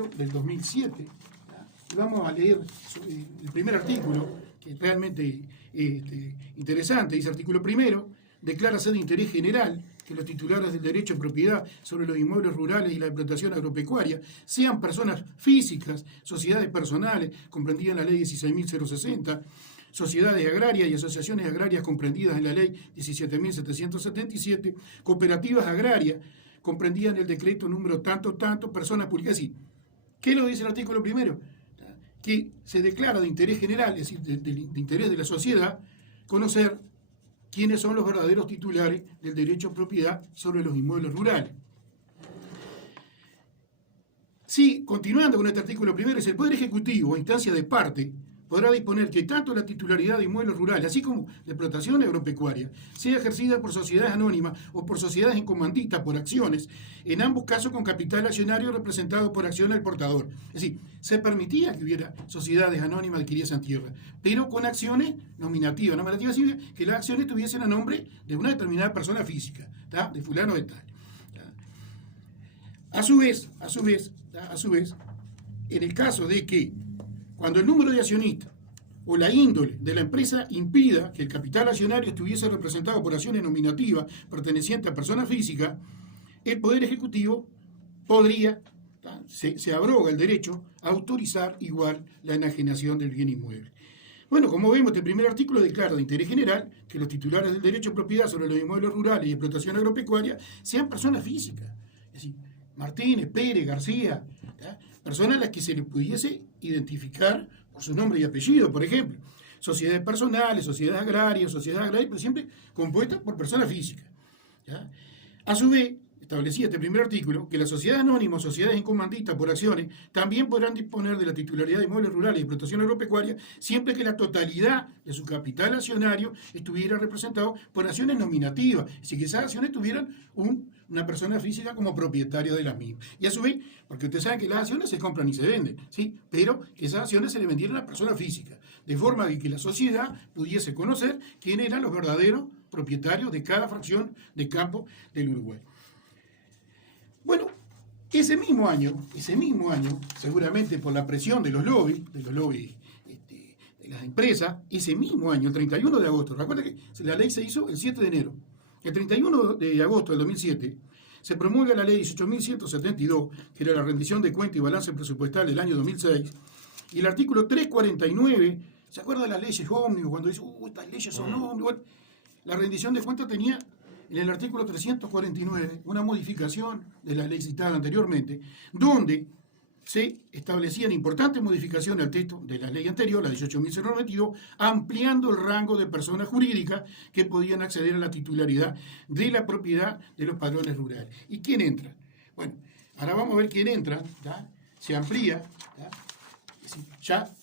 del 2007. Y vamos a leer el primer artículo, que es realmente interesante. Dice: artículo primero, declara ser de interés general que los titulares del derecho de propiedad sobre los inmuebles rurales y la explotación agropecuaria sean personas físicas, sociedades personales, comprendidas en la ley 16.060, sociedades agrarias y asociaciones agrarias comprendidas en la ley 17.777, cooperativas agrarias comprendidas en el decreto número tanto, personas públicas. Así, ¿qué lo dice el artículo primero? Que se declara de interés general, es decir, de interés de la sociedad, conocer quiénes son los verdaderos titulares del derecho a propiedad sobre los inmuebles rurales. Sí, continuando con este artículo primero, es el Poder Ejecutivo, instancia de parte, podrá disponer que tanto la titularidad de inmuebles rurales, así como de explotación agropecuaria, sea ejercida por sociedades anónimas o por sociedades en comandita por acciones, en ambos casos con capital accionario representado por acciones del portador. Es decir, se permitía que hubiera sociedades anónimas que adquiriesen tierra, pero con acciones nominativas. Nominativas significa que las acciones tuviesen a nombre de una determinada persona física, ¿tá? De fulano de tal. ¿Tá? A su vez, en el caso de que cuando el número de accionistas o la índole de la empresa impida que el capital accionario estuviese representado por acciones nominativas pertenecientes a personas físicas, el Poder Ejecutivo podría, se abroga el derecho a autorizar igual la enajenación del bien inmueble. Bueno, como vemos, este primer artículo declara de interés general que los titulares del derecho a propiedad sobre los inmuebles rurales y explotación agropecuaria sean personas físicas. Es decir, Martínez, Pérez, García, ¿tá? Personas a las que se les pudiese identificar por su nombre y apellido, por ejemplo. Sociedades personales, sociedades agrarias, pero siempre compuestas por personas físicas. ¿Ya? A su vez, establecía este primer artículo que las sociedades anónimas, sociedades en comandita por acciones, también podrán disponer de la titularidad de inmuebles rurales y explotación agropecuaria siempre que la totalidad de su capital accionario estuviera representado por acciones nominativas, es decir, que esas acciones tuvieran una persona física como propietario de las mismas. Y a su vez, porque ustedes saben que las acciones se compran y se venden, ¿sí? Pero que esas acciones se le vendieran a personas físicas, de forma de que la sociedad pudiese conocer quién eran los verdaderos propietarios de cada fracción de campo del Uruguay. Bueno, ese mismo año, seguramente por la presión de los lobbies de las empresas, ese mismo año, el 31 de agosto, recuerda que la ley se hizo el 7 de enero, el 31 de agosto del 2007, se promulga la ley 18.172, que era la rendición de cuenta y balance presupuestal del año 2006, y el artículo 349, ¿se acuerdan de las leyes ómnibus? Cuando dice, estas leyes son ómnibus. Bueno, la rendición de cuenta tenía en el artículo 349 una modificación de la ley citada anteriormente, donde se establecían importantes modificaciones al texto de la ley anterior, la 18.092, ampliando el rango de personas jurídicas que podían acceder a la titularidad de la propiedad de los padrones rurales. ¿Y quién entra? Bueno, ahora vamos a ver quién entra, ¿tá? Se amplía, ¿tá? Ya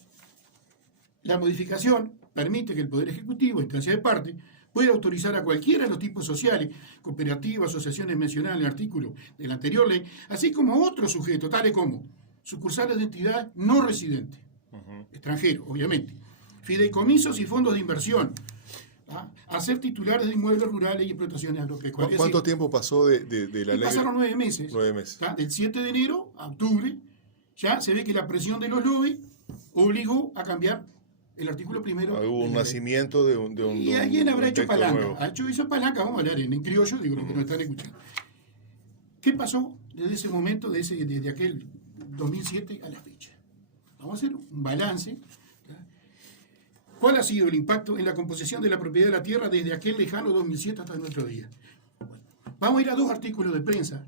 la modificación permite que el Poder Ejecutivo, instancia de parte, puede autorizar a cualquiera de los tipos sociales, cooperativas, asociaciones mencionadas en el artículo de la anterior ley, así como a otros sujetos, tales como sucursales de entidades no residentes, extranjeros, obviamente, fideicomisos y fondos de inversión, a ser titulares de inmuebles rurales y explotaciones agropecuarias. ¿Cuánto tiempo pasó de la ley? Pasaron 9 meses. 9 meses. Del 7 de enero a octubre, ya se ve que la presión de los lobbies obligó a cambiar el artículo primero. Hubo un nacimiento de un y alguien habrá hecho palanca. Nuevo. Hizo palanca, vamos a hablar en criollo, digo, los que nos están escuchando. ¿Qué pasó desde ese momento, desde aquel 2007 a la fecha? Vamos a hacer un balance. ¿Cuál ha sido el impacto en la composición de la propiedad de la tierra desde aquel lejano 2007 hasta nuestro día? Bueno, vamos a ir a 2 artículos de prensa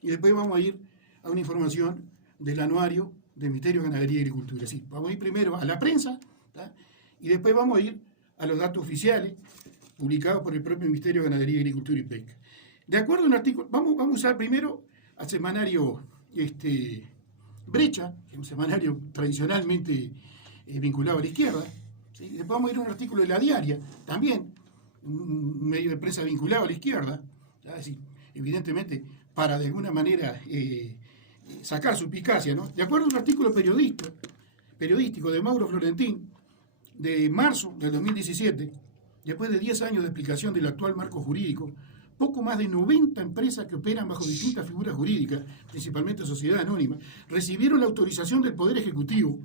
y después vamos a ir a una información del anuario del Ministerio de Ganadería y Agricultura. Sí, vamos a ir primero a la prensa, ¿tá? Y después vamos a ir a los datos oficiales publicados por el propio Ministerio de Ganadería, Agricultura y Pesca. De acuerdo a un artículo, vamos a usar primero al semanario Brecha, que es un semanario tradicionalmente vinculado a la izquierda. ¿Sí? Después vamos a ir a un artículo de La Diaria, también un medio de prensa vinculado a la izquierda, ¿ya? Así, evidentemente para de alguna manera sacar su eficacia, ¿no? De acuerdo a un artículo periodístico de Mauro Florentín, de marzo del 2017, después de 10 años de explicación del actual marco jurídico, poco más de 90 empresas que operan bajo distintas figuras jurídicas, principalmente sociedades anónimas, recibieron la autorización del Poder Ejecutivo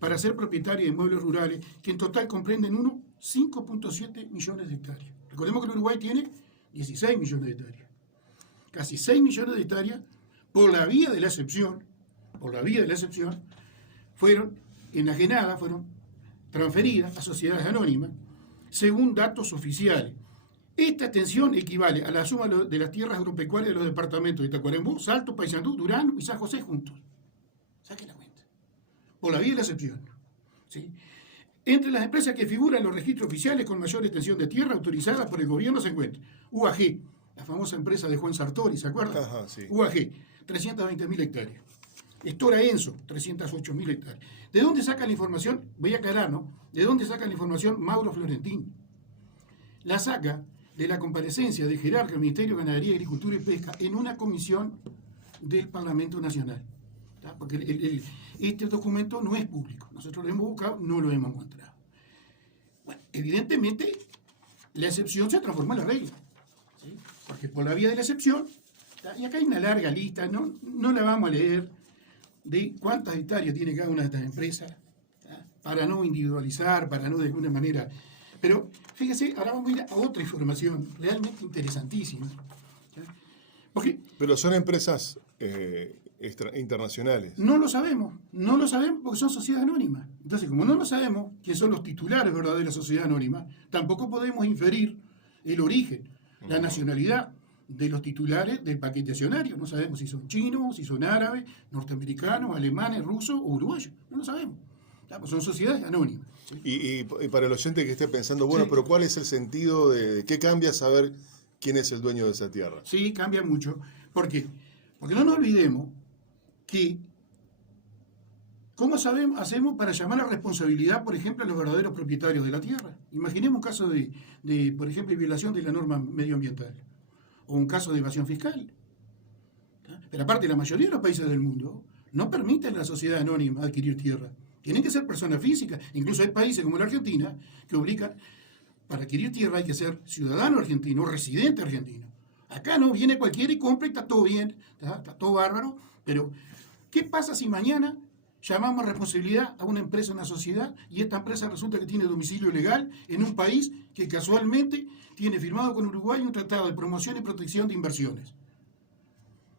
para ser propietarias de inmuebles rurales, que en total comprenden 5.7 millones de hectáreas. Recordemos que el Uruguay tiene 16 millones de hectáreas. Casi 6 millones de hectáreas, por la vía de la excepción, fueron enajenadas, fueron transferidas a sociedades anónimas, según datos oficiales. Esta extensión equivale a la suma de las tierras agropecuarias de los departamentos de Tacuarembó, Salto, Paysandú, Durán y San José juntos. Saquen la cuenta. Por la vía de la excepción. ¿Sí? Entre las empresas que figuran en los registros oficiales con mayor extensión de tierra autorizada por el gobierno se encuentra UAG, la famosa empresa de Juan Sartori, ¿se acuerdan? Ajá, sí. UAG, 320.000 hectáreas. Estora Enso, 308.000 hectáreas. ¿De dónde saca la información? Voy a aclarar, ¿no? ¿De dónde saca la información Mauro Florentín? La saca de la comparecencia de jerarca del Ministerio de Ganadería, Agricultura y Pesca en una comisión del Parlamento Nacional. ¿Tá? Porque este documento no es público. Nosotros lo hemos buscado, no lo hemos encontrado. Bueno, evidentemente, la excepción se transformó en la regla. ¿Sí? Porque por la vía de la excepción, ¿tá? Y acá hay una larga lista, no la vamos a leer, de cuántas hectáreas tiene cada una de estas empresas, ¿tá? Para no individualizar, para no de alguna manera. Pero fíjese, ahora vamos a ir a otra información realmente interesantísima. ¿Sí? Pero son empresas internacionales. No lo sabemos porque son sociedades anónimas. Entonces, como no lo sabemos quiénes son los titulares verdaderos de la sociedad anónima, tampoco podemos inferir el origen, la nacionalidad de los titulares del paquete accionario. No sabemos si son chinos, si son árabes, norteamericanos, alemanes, rusos o uruguayos. No lo sabemos. Pues son sociedades anónimas. Y para el oyente que esté pensando, bueno, sí, pero ¿cuál es el sentido de qué cambia saber quién es el dueño de esa tierra? Sí, cambia mucho. ¿Por qué? Porque no nos olvidemos que ¿cómo hacemos para llamar a responsabilidad, por ejemplo, a los verdaderos propietarios de la tierra? Imaginemos un caso de por ejemplo, violación de la norma medioambiental o un caso de evasión fiscal. Pero aparte, la mayoría de los países del mundo no permiten a la sociedad anónima adquirir tierra. Tienen que ser personas físicas. Incluso hay países como la Argentina que obligan, para adquirir tierra hay que ser ciudadano argentino, residente argentino. Acá no, viene cualquiera y compra y está todo bien, está todo bárbaro, pero ¿qué pasa si mañana llamamos a responsabilidad a una empresa, a una sociedad, y esta empresa resulta que tiene domicilio legal en un país que casualmente tiene firmado con Uruguay un tratado de promoción y protección de inversiones?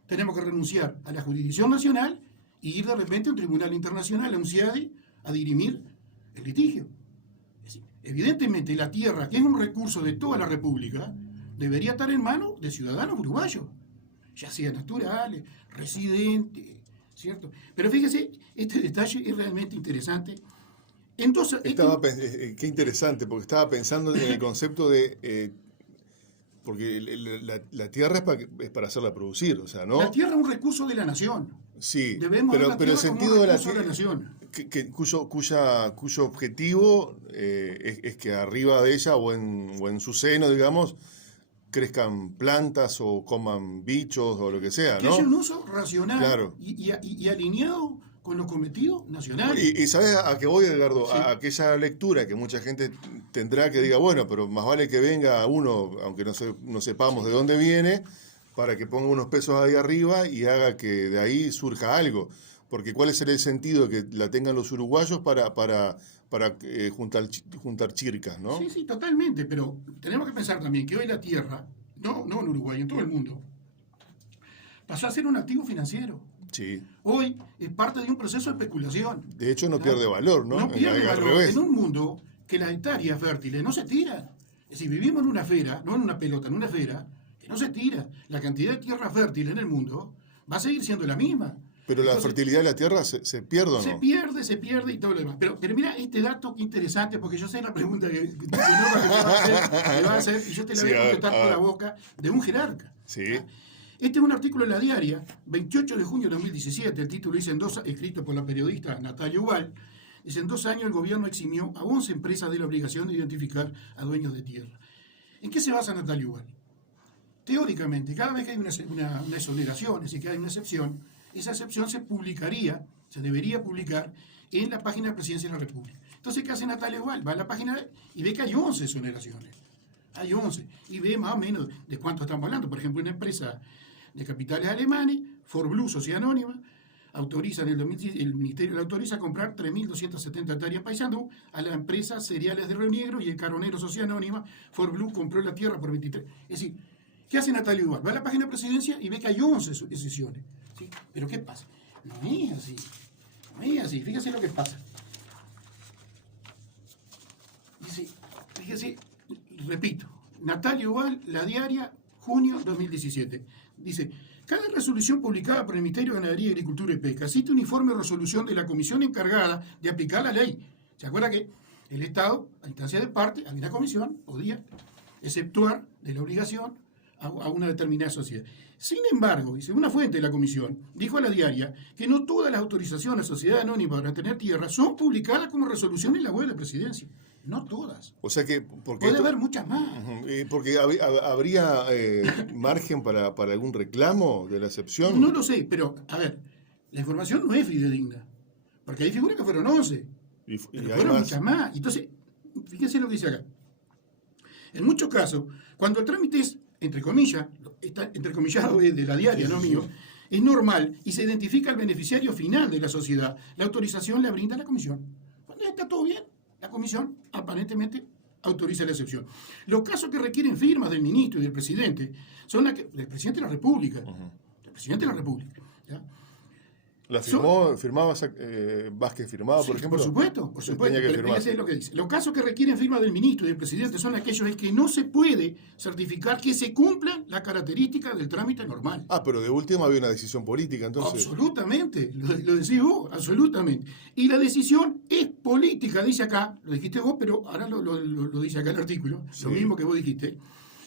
Tenemos que renunciar a la jurisdicción nacional y ir de repente a un tribunal internacional, a un CIADI, a dirimir el litigio. Es decir, evidentemente la tierra, que es un recurso de toda la República, debería estar en manos de ciudadanos uruguayos, ya sean naturales, residentes, ¿cierto? Pero fíjese, este detalle es realmente interesante. Entonces, qué interesante, porque estaba pensando en el concepto de... porque la tierra es para hacerla producir, o sea, ¿no? La tierra es un recurso de la nación. Sí, debemos pero el sentido de la nación. Cuyo objetivo es que arriba de ella o en su seno, digamos, crezcan plantas o coman bichos o lo que sea, ¿no? Que haya un uso racional, claro, y alineado con los cometidos nacionales. Y ¿sabes a qué voy, Edgardo? Sí. A aquella lectura que mucha gente tendrá que diga, bueno, pero más vale que venga uno, aunque no sepamos de dónde viene, para que ponga unos pesos ahí arriba y haga que de ahí surja algo. Porque ¿cuál es el sentido de que la tengan los uruguayos para juntar chircas, ¿no? Sí, totalmente, pero tenemos que pensar también que hoy la tierra, no en Uruguay, en todo el mundo, pasó a ser un activo financiero. Sí. Hoy es parte de un proceso de especulación. De hecho, no pierde valor, ¿no? No pierde al valor revés. En un mundo que las hectáreas fértiles no se tiran. Es decir, vivimos en una esfera, no en una pelota, en una esfera, que no se tira. La cantidad de tierra fértil en el mundo va a seguir siendo la misma. Pero la fertilidad de la tierra se pierde, ¿o no? Se pierde y todo lo demás. Pero mira este dato que interesante, porque yo sé la pregunta que me va a hacer, y yo te la voy a contestar por la boca de un jerarca. Sí. Este es un artículo en La Diaria, 28 de junio de 2017, el título dice, escrito por la periodista Natalia Ubal, dice, en 2 años el gobierno eximió a 11 empresas de la obligación de identificar a dueños de tierra. ¿En qué se basa Natalia Ubal? Teóricamente, cada vez que hay una exoneración, es decir, que hay una excepción, esa excepción se debería publicar en la página de la Presidencia de la República. Entonces, ¿qué hace Natalia Ubal? Va a la página y ve que hay 11 exoneraciones. Hay 11. Y ve más o menos de cuánto estamos hablando. Por ejemplo, una empresa de capitales alemanes, Forblue, Sociedad Anónima, autoriza en el 2010, el Ministerio le autoriza a comprar 3.270 hectáreas en Paysandú a la empresa Cereales de Río Negro, y el Caronero Sociedad Anónima, Forblue, compró la tierra por 23. Es decir, ¿qué hace Natalia Igual? Va a la página de Presidencia y ve que hay 11 decisiones. ¿Sí? Pero ¿qué pasa? No es así. No es así. Fíjese lo que pasa. Dice, fíjese, repito, Natalia Igual, La Diaria, junio 2017. Dice, cada resolución publicada por el Ministerio de Ganadería, Agricultura y Pesca cita un informe o resolución de la comisión encargada de aplicar la ley. ¿Se acuerda que el Estado, a instancia de parte, había una comisión, podía exceptuar de la obligación a una determinada sociedad? Sin embargo, dice, una fuente de la comisión dijo a La Diaria que no todas las autorizaciones a sociedad anónima para tener tierra son publicadas como resolución en la web de Presidencia. No todas. O sea que... Puede haber muchas más. Porque habría margen para algún reclamo de la excepción. No lo sé, pero, a ver, la información no es fidedigna. Porque ahí figura que fueron 11. Pero fueron muchas más. Entonces, fíjense lo que dice acá. En muchos casos, cuando el trámite es, entre comillas, está entrecomillado de La Diaria, no mío, es normal y se identifica al beneficiario final de la sociedad, la autorización la brinda la comisión. Cuando está todo bien, la comisión aparentemente autoriza la excepción. Los casos que requieren firmas del ministro y del presidente son del presidente de la República. Del presidente de la República. ¿Ya? ¿La firmaba Vázquez firmaba, por ejemplo? Por supuesto. Tenía que pero fíjese lo que dice. Los casos que requieren firma del ministro y del presidente son aquellos en que no se puede certificar que se cumplan las características del trámite normal. Pero de última había una decisión política, entonces. Absolutamente, lo decís vos, absolutamente. Y la decisión es política, dice acá, lo dijiste vos, pero ahora lo dice acá el artículo, sí. Lo mismo que vos dijiste.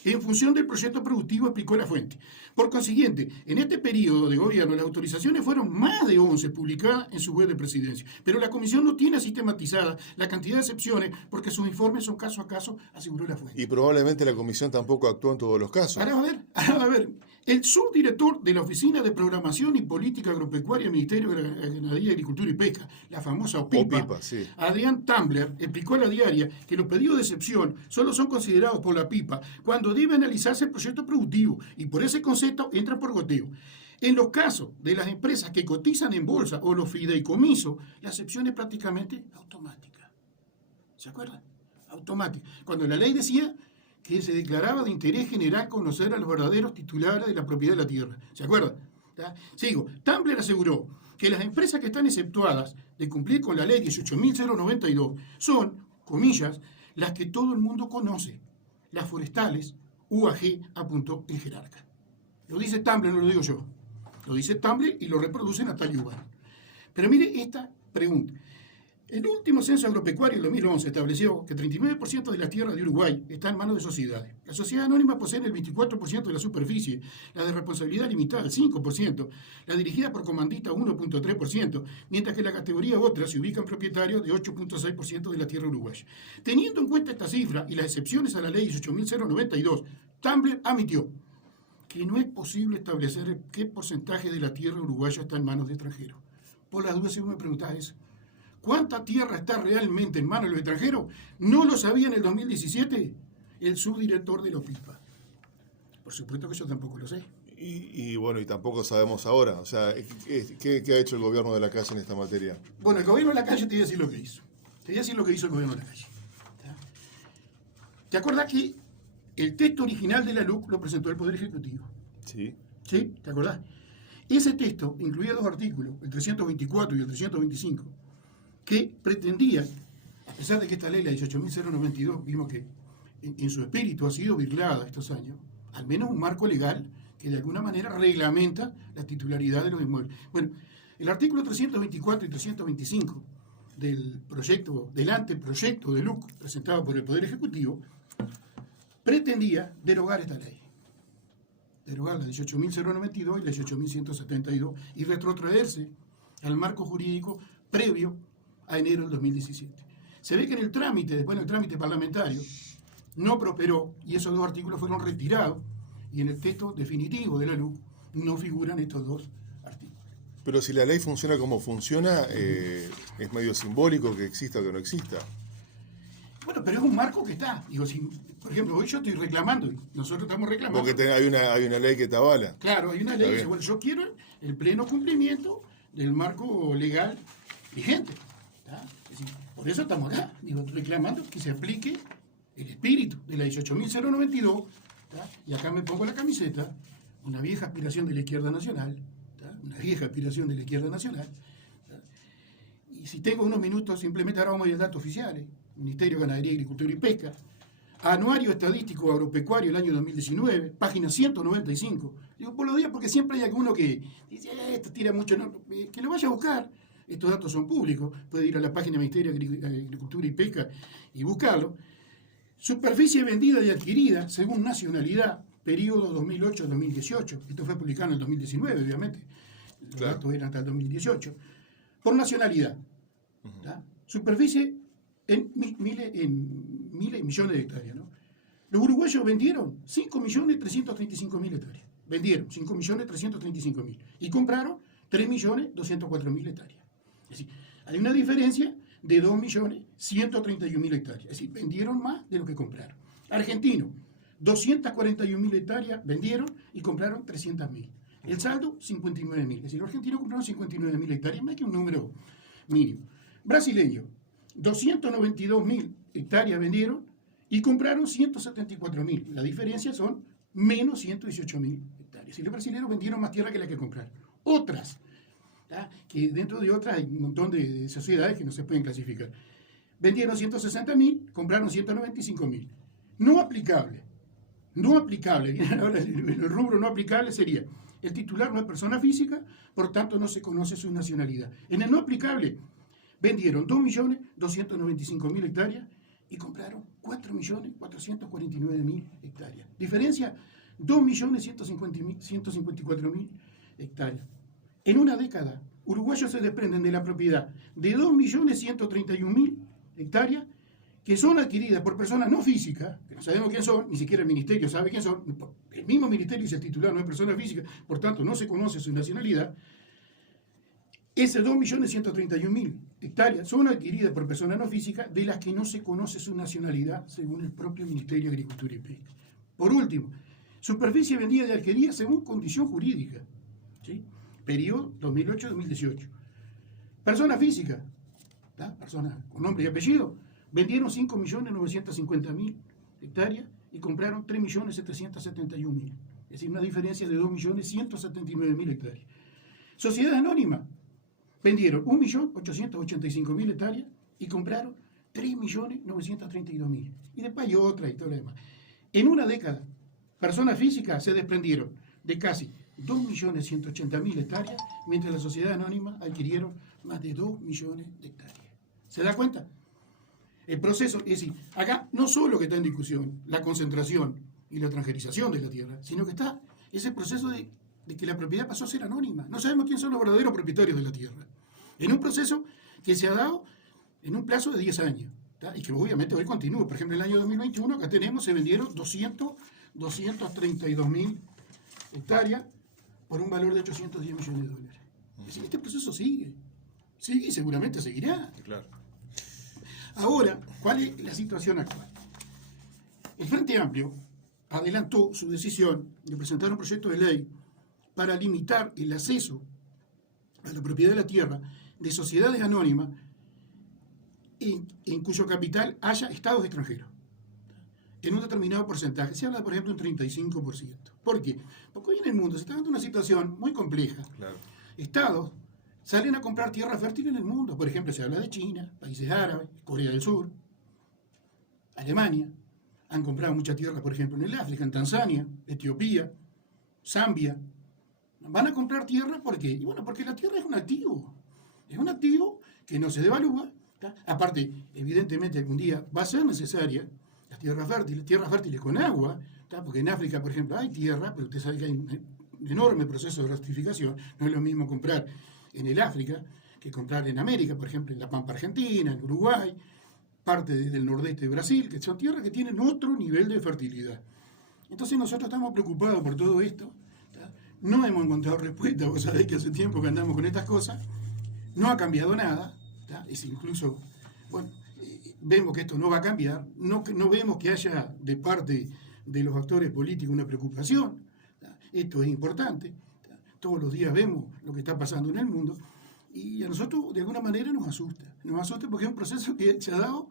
En función del proyecto productivo, explicó la fuente. Por consiguiente, en este periodo de gobierno, las autorizaciones fueron más de 11 publicadas en su web de Presidencia. Pero la Comisión no tiene sistematizada la cantidad de excepciones porque sus informes son caso a caso, aseguró la fuente. Y probablemente la Comisión tampoco actuó en todos los casos. Ahora a ver. El subdirector de la Oficina de Programación y Política Agropecuaria del Ministerio de Ganadería, Agricultura y Pesca, la famosa OPIPA, sí. Adrián Tambler, explicó a La Diaria que los pedidos de excepción solo son considerados por la PIPA cuando debe analizarse el proyecto productivo y por ese concepto entran por goteo. En los casos de las empresas que cotizan en bolsa o los fideicomisos, la excepción es prácticamente automática. ¿Se acuerdan? Automática. Cuando la ley decía que se declaraba de interés general conocer a los verdaderos titulares de la propiedad de la tierra. ¿Se acuerdan? ¿Tá? Sigo. Tambler aseguró que las empresas que están exceptuadas de cumplir con la ley 18.092 son, comillas, las que todo el mundo conoce, las forestales, UAG, apuntó el jerarca. Lo dice Tambler, no lo digo yo. Lo dice Tambler y lo reproduce Natalia Igual. Pero mire esta pregunta. El último censo agropecuario del 2011 estableció que 39% de las tierras de Uruguay está en manos de sociedades. Las sociedades anónimas poseen el 24% de la superficie, la de responsabilidad limitada el 5%, la dirigida por comandita 1.3%, mientras que la categoría otra se ubica en propietarios de 8.6% de la tierra uruguaya. Teniendo en cuenta esta cifra y las excepciones a la ley 18.092, Tambler admitió que no es posible establecer qué porcentaje de la tierra uruguaya está en manos de extranjeros. Por las dudas, si vos me preguntás eso, ¿cuánta tierra está realmente en manos de los extranjeros? ¿No lo sabía en el 2017 el subdirector de la OPIPA? Por supuesto que yo tampoco lo sé. Y bueno, y tampoco sabemos ahora. O sea, ¿qué ha hecho el gobierno de la calle en esta materia? Bueno, el gobierno de la calle te voy a decir lo que hizo. Te voy a decir lo que hizo el gobierno de la calle. ¿Te acuerdas que el texto original de la LUC lo presentó el Poder Ejecutivo? Sí. ¿Sí? ¿Te acordás? Ese texto incluía dos artículos, el 324 y el 325, que pretendía, a pesar de que esta ley, la 18.092, vimos que en su espíritu ha sido virlada estos años, al menos un marco legal que de alguna manera reglamenta la titularidad de los inmuebles. Bueno, el artículo 324 y 325 del anteproyecto de LUC presentado por el Poder Ejecutivo pretendía derogar esta ley. Derogar la 18.092 y la 18.172 y retrotraerse al marco jurídico previo a enero del 2017. Se ve que en el trámite, después del trámite parlamentario, no prosperó y esos dos artículos fueron retirados y en el texto definitivo de la LUC no figuran estos dos artículos. Pero si la ley funciona como funciona, es medio simbólico que exista o que no exista. Bueno, pero es un marco que está. Digo, si, por ejemplo, hoy yo estoy reclamando, y nosotros estamos reclamando. Porque hay una ley que te avala. Claro, hay una ley que dice, bueno, yo quiero el pleno cumplimiento del marco legal vigente. ¿Tá? Es decir, por eso estamos acá, digo, reclamando que se aplique el espíritu de la 18.092, ¿tá? Y acá me pongo la camiseta, una vieja aspiración de la izquierda nacional, ¿tá? Una vieja aspiración de la izquierda nacional. ¿Tá? Y si tengo unos minutos, simplemente ahora vamos a ir a datos oficiales. Ministerio de Ganadería, Agricultura y Pesca, Anuario Estadístico Agropecuario el año 2019, página 195. Digo por los días porque siempre hay alguno que dice, esto tira mucho, no, que lo vaya a buscar. Estos datos son públicos, puede ir a la página del Ministerio de Agricultura y Pesca y buscarlo. Superficie vendida y adquirida según nacionalidad, periodo 2008-2018. Esto fue publicado en el 2019, obviamente. Los datos eran hasta el 2018. Por nacionalidad. ¿Tá? Superficie en miles millones de hectáreas, ¿no? Los uruguayos vendieron 5.335.000 hectáreas. Vendieron 5.335.000 y compraron 3.204.000 hectáreas. Es decir, hay una diferencia de 2.131.000 hectáreas. Es decir, vendieron más de lo que compraron. Argentino, 241.000 hectáreas vendieron y compraron 300.000. El saldo, 59.000. Es decir, los argentinos compraron 59.000 hectáreas, más que un número mínimo. Brasileño, 292.000 hectáreas vendieron y compraron 174.000. La diferencia son menos 118.000 hectáreas. Y los brasileños vendieron más tierra que la que compraron. Otras, ¿tá? Que dentro de otras hay un montón de sociedades que no se pueden clasificar. Vendieron 160.000, compraron 195.000. No aplicable. No aplicable. Ahora el rubro no aplicable sería: el titular no es persona física, por tanto no se conoce su nacionalidad. En el no aplicable, vendieron 2.295.000 hectáreas y compraron 4.449.000 hectáreas. Diferencia, 2.154.000 hectáreas. En una década, uruguayos se desprenden de la propiedad de 2.131.000 hectáreas que son adquiridas por personas no físicas, que no sabemos quién son, ni siquiera el ministerio sabe quién son. El mismo ministerio dice el titular no es persona física, por tanto no se conoce su nacionalidad. Esas 2.131.000 hectáreas son adquiridas por personas no físicas de las que no se conoce su nacionalidad según el propio Ministerio de Agricultura y Pesca. Por último, superficie vendida de adquirida según condición jurídica, ¿sí? Periodo 2008-2018. Persona física, ¿tá? Persona con nombre y apellido, vendieron 5.950.000 hectáreas y compraron 3.771.000. Es decir, una diferencia de 2.179.000 hectáreas. Sociedad anónima, vendieron 1.885.000 hectáreas y compraron 3.932.000. Y después hay otra y todo lo demás. En una década, personas físicas se desprendieron de casi 2.180.000 hectáreas, mientras la sociedad anónima adquirieron más de 2 millones de hectáreas. ¿Se da cuenta? El proceso, es decir, acá no solo que está en discusión la concentración y la transgerización de la tierra, sino que está ese proceso de que la propiedad pasó a ser anónima. No sabemos quiénes son los verdaderos propietarios de la tierra. En un proceso que se ha dado en un plazo de 10 años, ¿tá? Y que obviamente hoy continúa. Por ejemplo, en el año 2021, acá tenemos, se vendieron 232.000 hectáreas por un valor de 810 millones de dólares. Es decir, este proceso sigue y seguramente seguirá. Claro. Ahora, ¿cuál es la situación actual? El Frente Amplio adelantó su decisión de presentar un proyecto de ley para limitar el acceso a la propiedad de la tierra de sociedades anónimas en cuyo capital haya estados extranjeros, en un determinado porcentaje. Se habla, por ejemplo, un 35%. ¿Por qué? Porque hoy en el mundo se está dando una situación muy compleja. Claro. Estados salen a comprar tierra fértil en el mundo. Por ejemplo, se habla de China, países árabes, Corea del Sur, Alemania. Han comprado mucha tierra, por ejemplo, en el África, en Tanzania, Etiopía, Zambia. Van a comprar tierra, ¿por qué? Y bueno, porque la tierra es un activo. Es un activo que no se devalúa. ¿Tá? Aparte, evidentemente, algún día va a ser necesaria las tierras fértiles con agua, ¿tá? Porque en África, por ejemplo, hay tierra, pero usted sabe que hay un enorme proceso de ratificación. No es lo mismo comprar en el África que comprar en América, por ejemplo, en la Pampa Argentina, en Uruguay, parte del nordeste de Brasil, que son tierras que tienen otro nivel de fertilidad. Entonces nosotros estamos preocupados por todo esto. ¿Tá? No hemos encontrado respuesta, vos sabés que hace tiempo que andamos con estas cosas, no ha cambiado nada, ¿tá? Es incluso, bueno, vemos que esto no va a cambiar, no vemos que haya de parte de los actores políticos una preocupación. Esto es importante. Todos los días vemos lo que está pasando en el mundo y a nosotros de alguna manera nos asusta. Nos asusta porque es un proceso que se ha dado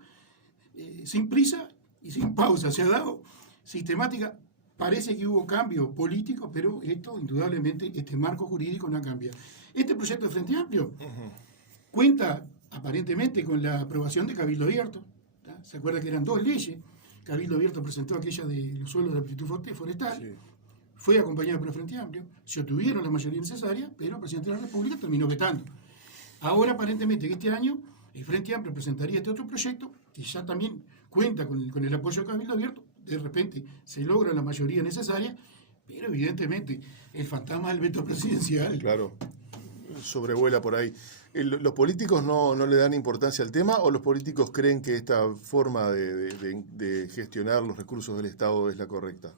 sin prisa y sin pausa, se ha dado sistemática. Parece que hubo cambios políticos, pero esto, indudablemente, este marco jurídico no ha cambiado. Este proyecto de Frente Amplio cuenta, aparentemente, con la aprobación de Cabildo Abierto. ¿Tá? ¿Se acuerda que eran 2 leyes? Cabildo Abierto presentó aquella de los suelos de amplitud forestal, sí. Fue acompañado por el Frente Amplio, se obtuvieron la mayoría necesaria, pero el presidente de la República terminó vetando. Ahora, aparentemente, que este año el Frente Amplio presentaría este otro proyecto, que ya también cuenta con el apoyo de Cabildo Abierto. De repente se logra la mayoría necesaria, pero evidentemente el fantasma del veto presidencial. Claro, sobrevuela por ahí. ¿Los políticos no le dan importancia al tema o los políticos creen que esta forma de gestionar los recursos del Estado es la correcta?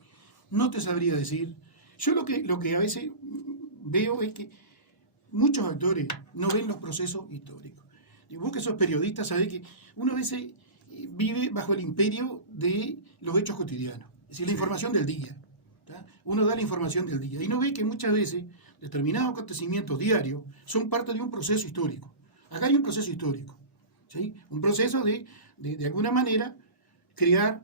No te sabría decir. Yo lo que a veces veo es que muchos actores no ven los procesos históricos. Y vos que sos periodista sabés que uno a veces vive bajo el imperio de los hechos cotidianos, es decir, la información del día. ¿Tá? Uno da la información del día y no ve que muchas veces determinados acontecimientos diarios son parte de un proceso histórico. Acá hay un proceso histórico, ¿sí? Un proceso de alguna manera crear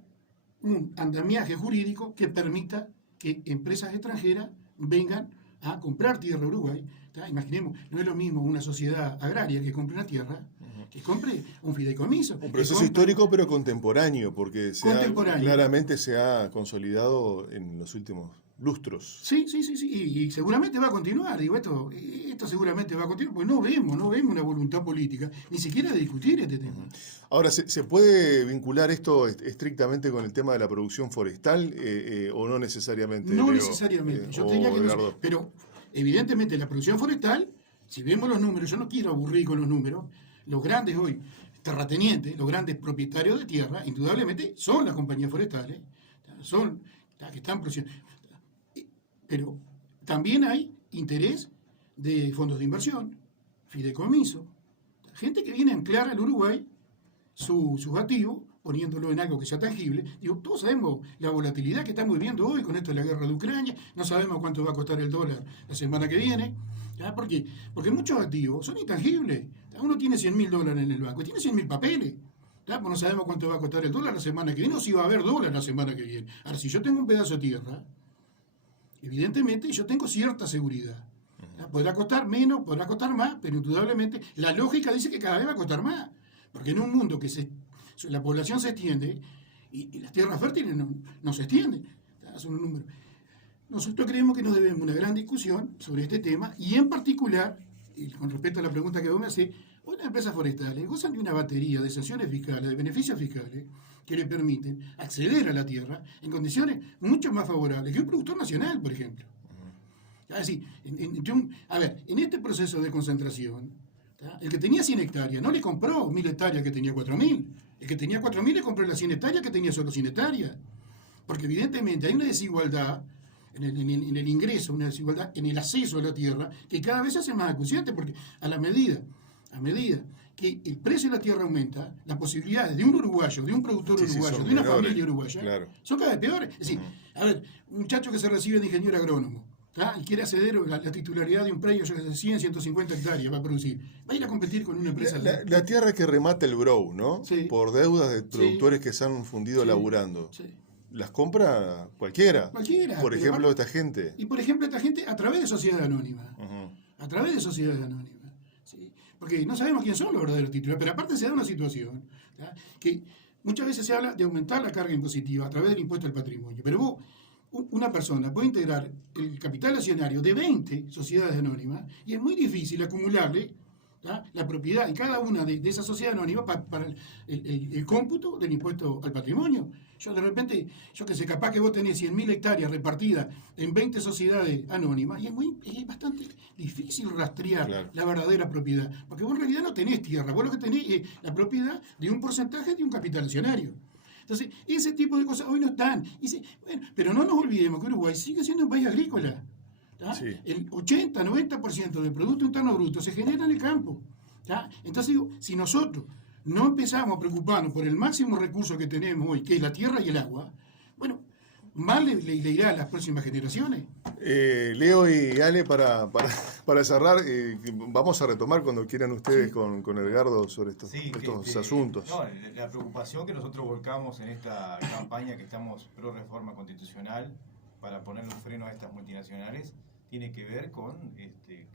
un andamiaje jurídico que permita que empresas extranjeras vengan a comprar tierra a Uruguay. ¿Tá? Imaginemos, no es lo mismo una sociedad agraria que compre una tierra, que compre un fideicomiso. Un proceso histórico pero contemporáneo, porque claramente se ha consolidado en los últimos lustros. Sí, y seguramente va a continuar. Digo, esto seguramente va a continuar, porque no vemos una voluntad política, ni siquiera de discutir este tema. Ahora, ¿se puede vincular esto estrictamente con el tema de la producción forestal o no necesariamente? No necesariamente, yo tenía que no, pero evidentemente la producción forestal, si vemos los números, yo no quiero aburrir con los números, los grandes hoy terratenientes, los grandes propietarios de tierra, indudablemente son las compañías forestales, son las que están produciendo. Pero también hay interés de fondos de inversión, fideicomiso, gente que viene a anclar al Uruguay sus activos, poniéndolo en algo que sea tangible. Digo, todos sabemos la volatilidad que estamos viviendo hoy con esto de la guerra de Ucrania, no sabemos cuánto va a costar el dólar la semana que viene. ¿Por qué? Porque muchos activos son intangibles. Uno tiene $100.000 en el banco y tiene 100.000 papeles. Pues no sabemos cuánto va a costar el dólar la semana que viene o si va a haber dólar la semana que viene. Ahora, si yo tengo un pedazo de tierra, evidentemente yo tengo cierta seguridad. Podrá costar menos, podrá costar más, pero indudablemente la lógica dice que cada vez va a costar más. Porque en un mundo que la población se extiende y las tierras fértiles no se extienden. Son un número. Nosotros creemos que nos debemos una gran discusión sobre este tema y en particular, y con respecto a la pregunta que vos me hacés, hoy las empresas forestales gozan de una batería de exenciones fiscales, de beneficios fiscales que le permiten acceder a la tierra en condiciones mucho más favorables que un productor nacional, por ejemplo. Es decir, en este proceso de concentración, el que tenía 100 hectáreas no le compró 1.000 hectáreas que tenía 4.000. El que tenía 4.000 le compró las 100 hectáreas que tenía solo 100 hectáreas. Porque evidentemente hay una desigualdad en el ingreso, una desigualdad en el acceso a la tierra que cada vez se hace más acuciante, porque a medida que el precio de la tierra aumenta, las posibilidades de un uruguayo, de un productor uruguayo, de una familia uruguaya, claro, son cada vez peores. Es decir, un muchacho que se recibe de ingeniero agrónomo, ¿tá? Y quiere acceder a la titularidad de un predio de 100, 150 hectáreas va a producir. Va a ir a competir con una empresa. La tierra que remata el Brou, ¿no? Sí. Por deudas de productores que se han fundido laburando. Sí. Las compra cualquiera. Por ejemplo, esta gente. Y por ejemplo, esta gente a través de sociedades anónimas. A través de sociedades anónimas. ¿Sí? Porque no sabemos quién son los verdaderos titulares. Pero aparte se da una situación, ¿tá? Que muchas veces se habla de aumentar la carga impositiva a través del impuesto al patrimonio. Pero vos, una persona puede integrar el capital accionario de 20 sociedades anónimas y es muy difícil acumularle, ¿tá? La propiedad en cada una de esas sociedades anónimas para el cómputo del impuesto al patrimonio. Yo de repente, que sé, capaz que vos tenés 100.000 hectáreas repartidas en 20 sociedades anónimas y es bastante difícil rastrear la verdadera propiedad, porque vos en realidad no tenés tierra, vos lo que tenés es la propiedad de un porcentaje de un capital accionario. Entonces, ese tipo de cosas hoy no están. Pero no nos olvidemos que Uruguay sigue siendo un país agrícola. Sí. El 80-90% del Producto Interno Bruto se genera en el campo. ¿Tá? Entonces digo, si nosotros no empezamos a preocuparnos por el máximo recurso que tenemos hoy, que es la tierra y el agua, bueno, mal le irá a las próximas generaciones. Leo y Ale, para cerrar, vamos a retomar cuando quieran ustedes con Edgardo sobre estos asuntos. No, la preocupación que nosotros volcamos en esta campaña que estamos pro reforma constitucional para ponerle un freno a estas multinacionales tiene que ver con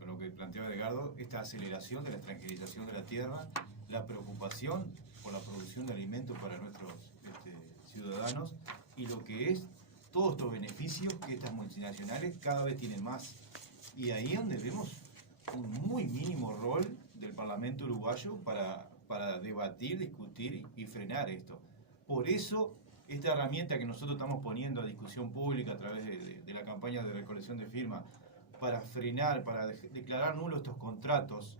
lo que planteaba Edgardo, esta aceleración de la extranjerización de la tierra, la preocupación por la producción de alimentos para nuestros ciudadanos y lo que es todos estos beneficios que estas multinacionales cada vez tienen más. Y ahí es donde vemos un muy mínimo rol del Parlamento uruguayo para debatir, discutir y frenar esto. Por eso, esta herramienta que nosotros estamos poniendo a discusión pública a través de la campaña de recolección de firmas, para frenar, para declarar nulos estos contratos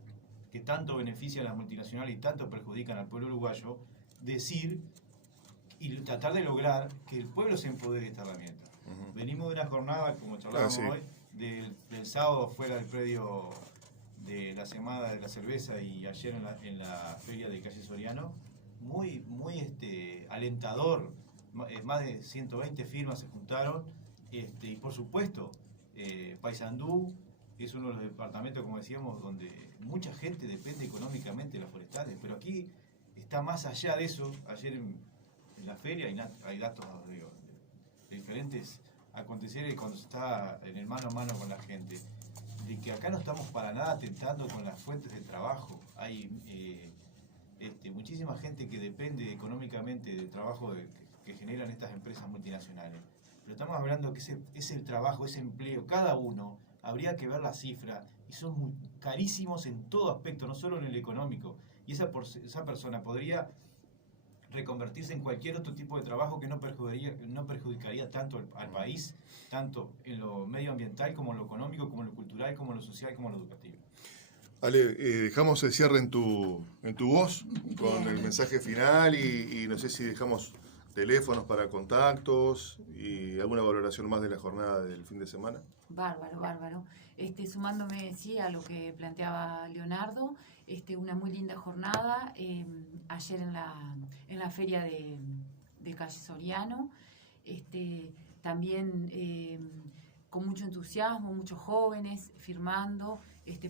que tanto benefician a las multinacionales y tanto perjudican al pueblo uruguayo, decir y tratar de lograr que el pueblo se empodere de esta herramienta. Venimos de una jornada, como charlábamos hoy, del sábado fuera del predio de la Semana de la Cerveza y ayer en la feria de Calle Soriano, muy alentador. Más de 120 firmas se juntaron y por supuesto Paysandú es uno de los departamentos, como decíamos, donde mucha gente depende económicamente de las forestales, pero aquí está más allá de eso. Ayer en la feria hay datos de diferentes aconteceres cuando se está en el mano a mano con la gente, de que acá no estamos para nada atentando con las fuentes de trabajo. Hay muchísima gente que depende económicamente del trabajo que generan estas empresas multinacionales. Pero estamos hablando que ese trabajo, ese empleo, cada uno, habría que ver la cifra, y son muy carísimos en todo aspecto, no solo en el económico. Y esa persona podría reconvertirse en cualquier otro tipo de trabajo que no perjudicaría tanto al país, tanto en lo medioambiental como en lo económico, como en lo cultural, como en lo social, como en lo educativo. Ale, dejamos el cierre en tu voz con el mensaje final y no sé si dejamos teléfonos para contactos y alguna valoración más de la jornada del fin de semana. Bárbaro. Sumándome a lo que planteaba Leonardo, una muy linda jornada ayer en la feria de Calle Soriano, también con mucho entusiasmo, muchos jóvenes firmando,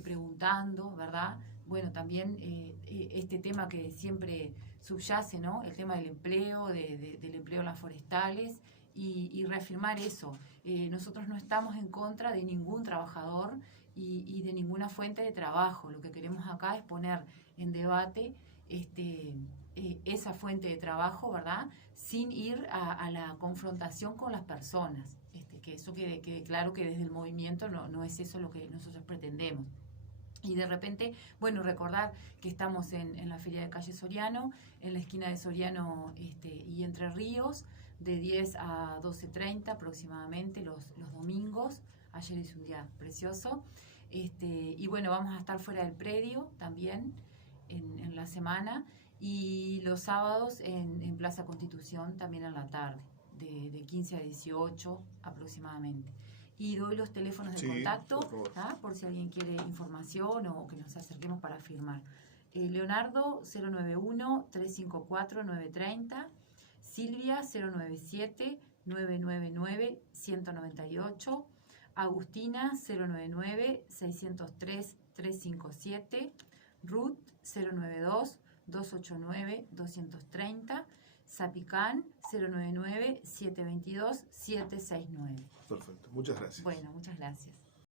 preguntando, ¿verdad? Bueno, también este tema que siempre subyace, ¿no? El tema del empleo, del empleo en las forestales y reafirmar eso. Nosotros no estamos en contra de ningún trabajador y de ninguna fuente de trabajo. Lo que queremos acá es poner en debate esa fuente de trabajo, ¿verdad? Sin ir a la confrontación con las personas. Que eso quede claro que desde el movimiento no es eso lo que nosotros pretendemos. Y de repente, bueno, recordar que estamos en la feria de Calle Soriano, en la esquina de Soriano y Entre Ríos, de 10 a 12:30 aproximadamente los domingos. Ayer es un día precioso. Y bueno, vamos a estar fuera del predio también en la semana, y los sábados en Plaza Constitución también en la tarde, de 15 a 18 aproximadamente. Y doy los teléfonos de contacto por si alguien quiere información o que nos acerquemos para firmar. Leonardo 091-354-930, Silvia 097-999-198, Agustina 099-603-357, Ruth 092-289-230, Zapicán 099-722-769. Perfecto, muchas gracias. Bueno, muchas gracias.